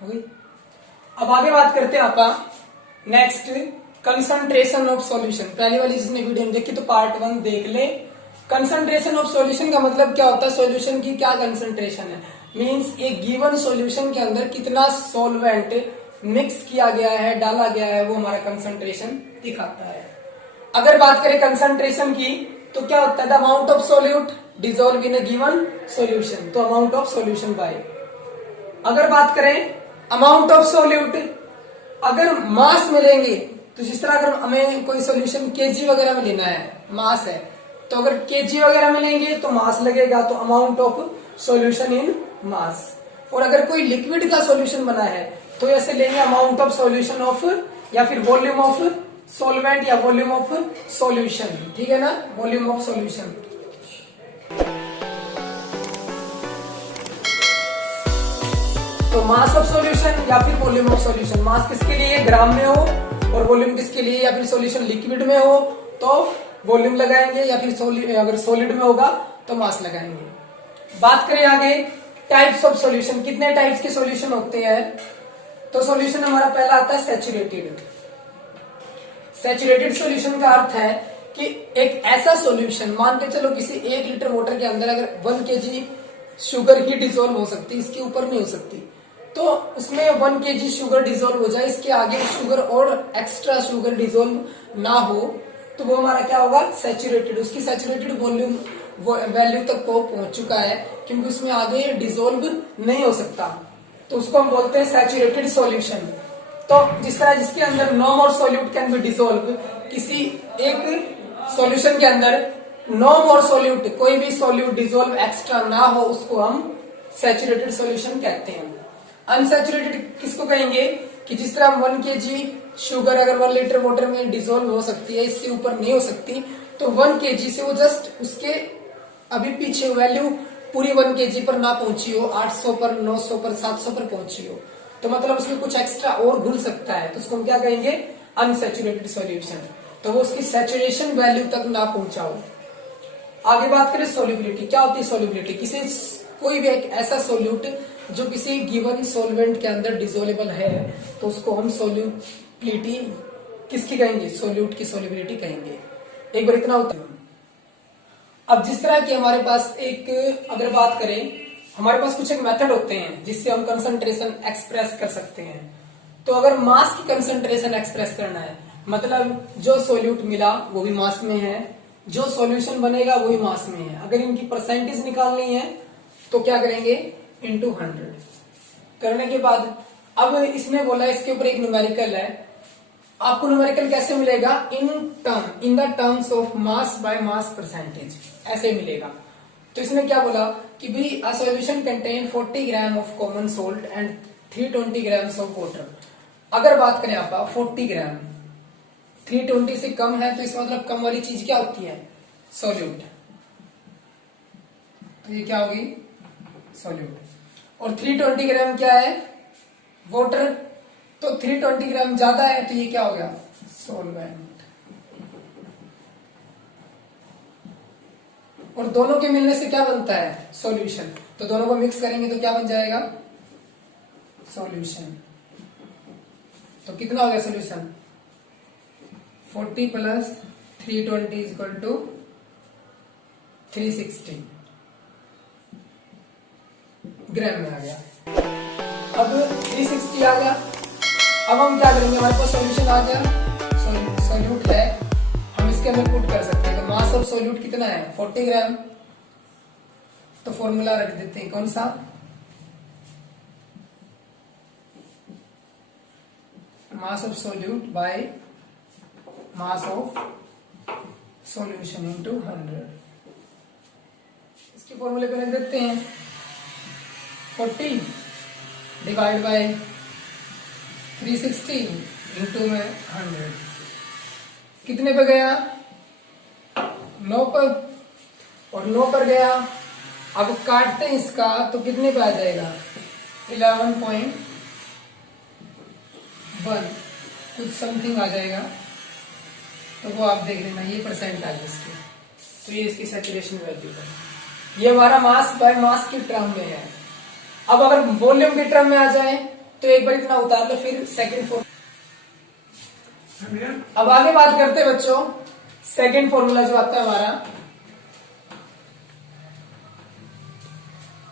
हो गई। अब आगे बात करते हैं आपका नेक्स्ट कंसंट्रेशन ऑफ सॉल्यूशन। पहली वाली जिसने वीडियो में देखी तो पार्ट 1 देख ले। कंसंट्रेशन ऑफ सॉल्यूशन का मतलब क्या होता है, सॉल्यूशन की क्या कंसंट्रेशन है, मींस एक गिवन सॉल्यूशन के अंदर कितना सॉल्वेंट मिक्स किया गया है, डाला गया है, वो हमारा कंसंट्रेशन दिखाता है। अगर बात करें कंसंट्रेशन की तो क्या होता है, the amount of solute dissolve in A given solution, तो अमाउंट ऑफ सॉल्यूशन बाय। अगर बात करें अमाउंट ऑफ सोल्यूट, अगर मास मिलेंगे तो जिस तरह अगर हमें कोई सॉल्यूशन केजी वगैरह में लेना है, मास है, तो अगर केजी वगैरह में लेंगे तो मास लगेगा, तो अमाउंट ऑफ सॉल्यूशन इन मास। और अगर कोई लिक्विड का सॉल्यूशन बना है तो ऐसे लेंगे अमाउंट ऑफ सॉल्यूशन ऑफ, या फिर वॉल्यूम ऑफ सॉल्वेंट, या वॉल्यूम ऑफ सॉल्यूशन, ठीक है ना, वॉल्यूम ऑफ सॉल्यूशन। तो मास ऑफ सॉल्यूशन या फिर वॉल्यूम ऑफ सॉल्यूशन, मास किसके लिए ग्राम में हो और वॉल्यूम किसके लिए, या फिर सॉल्यूशन लिक्विड में हो तो वॉल्यूम लगाएंगे, या फिर अगर सॉलिड में होगा तो मास लगाएंगे। बात करें आगे टाइप्स ऑफ सॉल्यूशन, कितने टाइप्स के सॉल्यूशन होते हैं, तो सॉल्यूशन हमारा पहला आता है सैचुरेटेड। सैचुरेटेड सॉल्यूशन का अर्थ है कि एक ऐसा सॉल्यूशन, मान के चलो किसी 1 लीटर वाटर के अंदर अगर 1 kg शुगर ही डिजोल्व हो सकती, इसके ऊपर नहीं हो सकती, तो उसमें 1 kg शुगर डिजोल्व हो जाए, इसके आगे शुगर और एक्स्ट्रा शुगर डिजोल्व ना हो, तो वो हमारा क्या होगा, सैचुरेटेड। उसकी सैचुरेटेड वॉल्यूम वैल्यू तक वो पहुंच चुका है, क्योंकि उसमें आगे डिजोल्व नहीं हो सकता, तो उसको हम बोलते हैं सैचुरेटेड सॉल्यूशन। तो जिस तरह जिसके अंदर no more solute can be dissolve, किसी एक सॉल्यूशन के अंदर नो मोर सॉल्यूट, कोई भी सॉल्यूट डिजोल्व एक्स्ट्रा ना हो, उसको हम सैचुरेटेड सॉल्यूशन कहते हैं। अनसैचुरेटेड किसको कहेंगे, कि जिस तरह 1 kg शुगर अगर 1 लीटर वाटर में डिजोल्व हो सकती है, इससे ऊपर नहीं हो सकती, तो 1 kg से वो जस्ट उसके अभी पीछे वैल्यू पूरी 1 kg पर ना पहुंची हो, 800 पर, 900 पर, 700 पर पहुंची हो, तो मतलब उसमें कुछ एक्स्ट्रा और घुल सकता है, तो उसको हम क्या कहेंगे, अनसैचुरेटेड सॉल्यूशन। तो वो उसकी सैचुरेशन वैल्यू तक ना पहुंचा हो। आगे बात करें सोल्यूबिलिटी, क्या होती है सोल्यूबिलिटी, किसी कोई भी एक ऐसा सोल्यूट जो किसी गिवन सॉल्वेंट के अंदर डिजोलेबल है, तो उसको हम सोल्यूबिलिटी किसकी कहेंगे, सोल्यूट की सोल्यूबिलिटी कहेंगे। एक बार इतना होता है। अब जिस तरह की हमारे पास एक, अगर बात करें, हमारे पास कुछ एक मेथड होते हैं जिससे हम कंसंट्रेशन एक्सप्रेस कर सकते हैं। तो अगर मास की कंसंट्रेशन एक्सप्रेस करना है, मतलब जो सोल्यूट मिला वो भी मास में है, जो सॉल्यूशन बनेगा वो भी मास में है, अगर इनकी परसेंटेज निकालनी है तो क्या करेंगे, इंटू 100 करने के बाद, अब इसने बोला इसके ऊपर एक न्यूमेरिकल है, आपको न्यूमेरिकल कैसे मिलेगा, in the terms of mass by mass percentage, ऐसे मिलेगा। तो इसने क्या बोला कि भी a solution contain 40 gram of common salt and 320 grams of water. अगर बात करें आपका 40 ग्राम 320 से कम है, तो इसका मतलब कम वाली चीज क्या होती है, सॉल्यूट, तो ये क्या होगी, सॉल्यूट। और 320 ग्राम क्या है, वाटर, तो 320 ग्राम ज्यादा है, तो ये क्या हो गया, सॉल्वेंट। और दोनों के मिलने से क्या बनता है, सॉल्यूशन, तो दोनों को मिक्स करेंगे तो क्या बन जाएगा, सॉल्यूशन। तो कितना हो गया सॉल्यूशन, 40 प्लस 320 इक्वल टू 360 ग्राम में आ गया। अब 360 आ गया, अब हम क्या करेंगे, हमारे पास सॉल्यूशन आ गया, सॉल्यूट है, हम इसके अंदर पुट कर सकते हैं। तो मास ऑफ सॉल्यूट कितना है, 40 ग्राम, तो फॉर्मूला रख देते हैं, कौन सा, mass of solute by mass of solution into 100। इसके फॉर्मूले पे रख देते हैं, 40 डिवाइड बाय 360 इंटू में 100, कितने पे गया, 9 पर, और 9 पर गया। अब काटते हैं इसका तो कितने पे आ जाएगा, 11.1 कुछ समथिंग आ जाएगा, तो वो आप देख लेना, ये परसेंट आ गया इसकी, तो ये इसकी सैचुरेशन वैल्यू है। ये हमारा मास बाय मास की टर्म में है। अब अगर वॉल्यूम की टर्म में आ जाए तो एक बार इतना उतार लो, फिर सेकंड फॉर्मूला। अब आगे बात करते हैं बच्चों, सेकंड फॉर्मूला जो आता है हमारा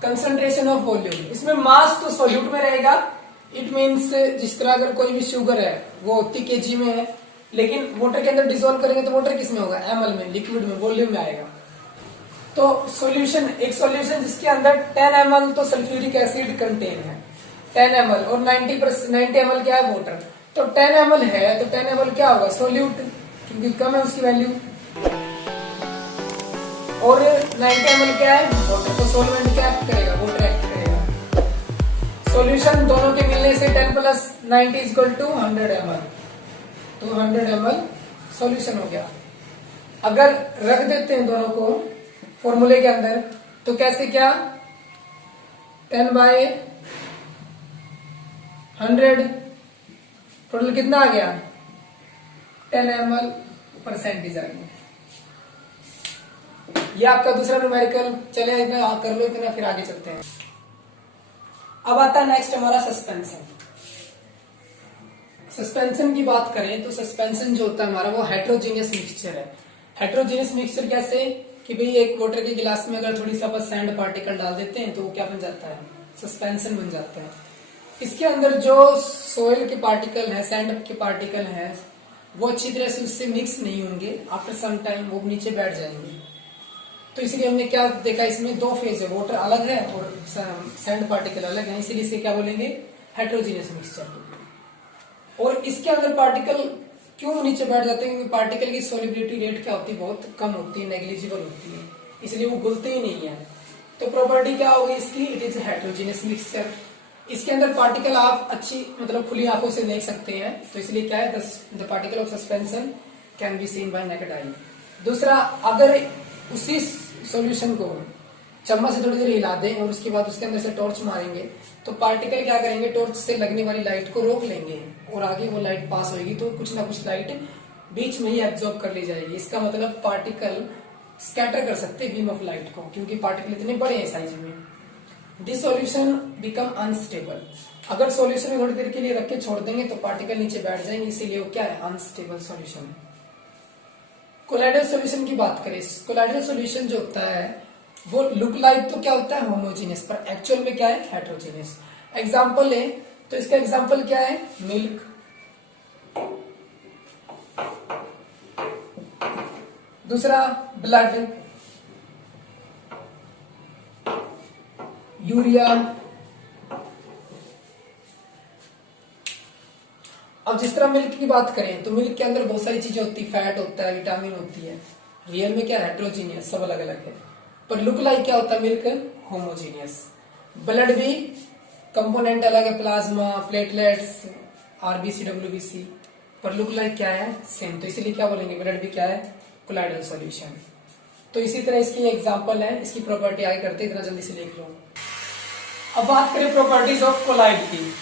कंसंट्रेशन ऑफ वॉल्यूम। इसमें मास तो सॉल्यूट में रहेगा, इट मीन्स जिस तरह अगर कोई भी शुगर है वो 80 kg में है, लेकिन वाटर के अंदर डिसॉल्व करेंगे तो वाटर किस में होगा, ml में, लिक्विड में, वॉल्यूम में आएगा। तो सॉल्यूशन, एक सॉल्यूशन जिसके अंदर 10 ml तो सल्फ्यूरिक एसिड कंटेन है, 10 ml, और 90 ml क्या है, वाटर। तो 10 ml है तो 10 ml क्या होगा, सॉल्यूट, क्योंकि कम है उसकी वैल्यू, और 90 ml क्या है, वाटर। तो सॉल्वेंट क्या करेगा, वाटर एक्ट करेगा। सॉल्यूशन दोनों के मिलने से 10 + 90 = 100 ml, तो 100 ml सॉल्यूशन हो गया। अगर रख देते हैं दोनों को फॉर्मूले के अंदर तो कैसे, क्या 10/100 टोटल कितना आ गया, 10 ml परसेंटेज आ गया। ये आपका दूसरा न्यूमेरिकल, चले इतना कर लो, इतना फिर आगे चलते हैं। अब आता है नेक्स्ट हमारा सस्पेंशन। सस्पेंशन की बात करें तो सस्पेंशन जो होता है हमारा वो हेट्रोजीनियस मिक्सचर है। हेट्रोजीनियस मिक्सचर कैसे, कि भाई एक वाटर के गिलास में अगर थोड़ी सा सैंड पार्टिकल डाल देते हैं तो वो क्या बन जाता है, सस्पेंशन बन जाता है। इसके अंदर जो सोयल के पार्टिकल है, सैंड के पार्टिकल है, वो अच्छी तरह से उससे मिक्स नहीं होंगे, आफ्टर सम टाइम वो नीचे बैठ जाएंगे। तो इसलिए हमने क्या देखा, इसमें दो फेज है, वाटर अलग है और सैंड पार्टिकल अलग है, इसीलिए इसे क्या बोलेंगे, हेट्रोजीनियस मिक्सचर। और इसके अंदर पार्टिकल क्यों नीचे बैठ जाते हैं, क्योंकि पार्टिकल की सोलिबिलिटी रेट क्या होती है, बहुत कम होती है, नेग्लिजिबल होती है, इसलिए वो घुलते ही नहीं है। तो प्रॉपर्टी क्या होगी इसकी, इट इज हेट्रोजीनियस मिक्सचर। इसके अंदर पार्टिकल आप अच्छी मतलब खुली आंखों से देख सकते हैं, तो इसलिए क्या है, the particle of suspension can be seen bye naked eye. दूसरा, अगर उसी सॉल्यूशन को चम्मच से थोड़ी देर हिला दें और उसके बाद उसके अंदर से टॉर्च मारेंगे तो पार्टिकल क्या करेंगे, टॉर्च से लगने वाली लाइट को रोक लेंगे और आगे वो लाइट पास होगी, तो कुछ ना कुछ लाइट बीच में ही एब्जॉर्ब कर ली जाएगी। इसका मतलब पार्टिकल स्कैटर कर सकते हैं बीम ऑफ लाइट को, क्योंकि पार्टिकल इतने बड़े हैं साइज में। This solution become unstable. अगर सॉल्यूशन में थोड़ी देर के लिए रख के छोड़ देंगे तो पार्टिकल नीचे बैठ जाएंगे, इसीलिए वो क्या है, अनस्टेबल सॉल्यूशन है। कोलाइडल सॉल्यूशन की बात करें, कोलाइडल सॉल्यूशन जो होता है वो लुक लाइक तो क्या होता है, होमोजीनियस, पर एक्चुअल में क्या है, हेट्रोजीनियस। एग्जांपल ले तो इसका एग्जांपल क्या है, मिल्क, दूसरा ब्लड, यूरिया। अब जिस तरह मिल्क की बात करें तो मिल्क के अंदर बहुत सारी चीजें होती है, फैट होता है, विटामिन होती है, रियल में क्या हेट्रोजीनियस, सब अलग अलग है। पर लुक लाइक क्या होता है, मिल्क होमोजीनियस। ब्लड भी कंपोनेंट अलग है, प्लाज्मा, प्लेटलेट्स, आरबीसी, डब्ल्यूबीसी, पर लुक लाइक क्या है, सेम। तो इसीलिए क्या बोलेंगे, ब्लड भी क्या है, कोलाइडल सॉल्यूशन। तो इसी तरह इसकी एग्जांपल है, इसकी प्रॉपर्टी आगे करते इतना जल्दी से लिख लो। अब बात करें प्रॉपर्टीज ऑफ कोलाइड की,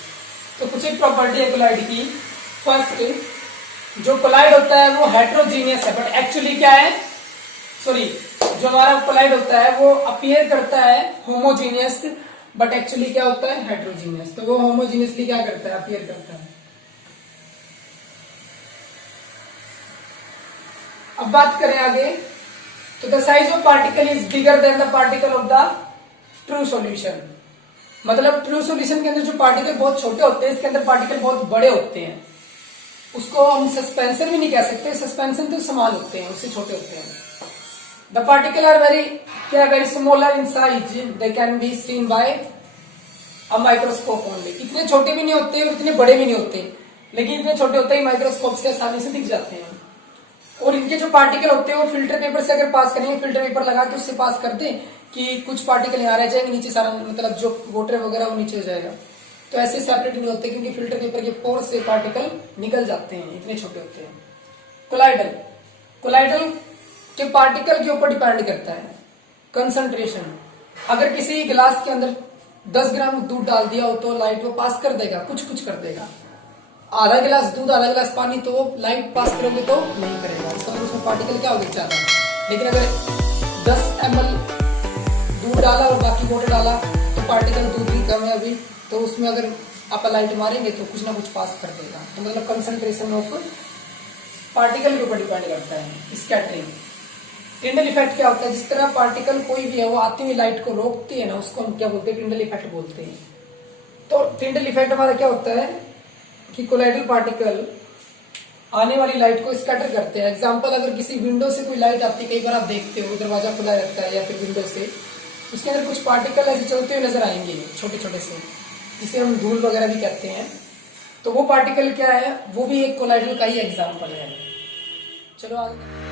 तो कुछ एक प्रॉपर्टी है कोलाइड की। फर्स्ट, जो कोलाइड होता है वो हेट्रोजीनियस है, बट एक्चुअली क्या है, सॉरी, जो हमारा कोलाइड होता है वो अपीयर करता है होमोजीनियस, बट एक्चुअली क्या होता है, हेट्रोजीनियस। तो वो होमोजीनियसली क्या करता है, अपीयर करता है। अब बात करें आगे, तो the size of particle is bigger than the particle of the true solution. मतलब ट्रू सॉल्यूशन के अंदर जो पार्टिकल बहुत छोटे होते हैं, इसके अंदर पार्टिकल बहुत बड़े होते हैं, उसको हम सस्पेंशन भी नहीं कह सकते, सस्पेंशन तो समान होते हैं, उससे छोटे होते हैं। The particle are very smaller in size, they can be seen by a microscope only. इतने छोटे भी नहीं होते और इतने बड़े भी नहीं होते, लेकिन इतने छोटे होते हैं माइक्रोस्कोप से आसानी से दिख जाते हैं। और इनके जो पार्टिकल होते हैं वो फिल्टर पेपर से अगर पास करेंगे, फिल्टर पेपर लगा के उससे पास कर दें कि कुछ पार्टिकल यहाँ रह जाएंगे, नीचे सारा मतलब जो वाटर वगैरह वो नीचे हो जाएगा। तो ऐसे सेपरेट नहीं होते, क्योंकि फिल्टर पेपर के पोर से पार्टिकल निकल जाते हैं, इतने छोटे होते हैं। कोलाइडल के पार्टिकल के ऊपर डिपेंड करता है कंसंट्रेशन। अगर किसी गिलास के अंदर 10 ग्राम दूध डाल दिया हो तो लाइट वो पास कर देगा, कुछ कुछ कर देगा। आधा गिलास दूध, आधा गिलास पानी, तो वो लाइट पास करोगे तो नहीं करेगा, इसका मतलब उसमें पार्टिकल क्या हो गया, ज्यादा। लेकिन अगर 10 ml दूध डाला और बाकी वाटर डाला तो पार्टिकल दूध भी कम है अभी, तो उसमें अगर आप लाइट मारेंगे तो कुछ ना कुछ पास कर देगा। तो मतलब कंसंट्रेशन ऑफ पार्टिकल के ऊपर डिपेंड करता है स्कैटरिंग। टिंडल इफेक्ट क्या होता है, जिस तरह पार्टिकल कोई भी है वो आती हुई लाइट को रोकती है ना, उसको हम क्या बोलते हैं, टिंडल इफेक्ट बोलते हैं। तो टिंडल इफेक्ट हमारा क्या होता है कि कोलाइडल पार्टिकल आने वाली लाइट को स्कैटर करते हैं। एग्जांपल, अगर किसी विंडो से कोई लाइट आती है, कई बार आप देखते हो दरवाजा खुला रहता है या फिर विंडो से, उसके अंदर कुछ पार्टिकल ऐसे चलते हुए नजर आएंगे छोटे छोटे से, जिसे हम धूल वगैरह भी कहते हैं। तो वो पार्टिकल क्या है, वो भी एक कोलाइडल का ही एग्जाम्पल है। चलो आगे।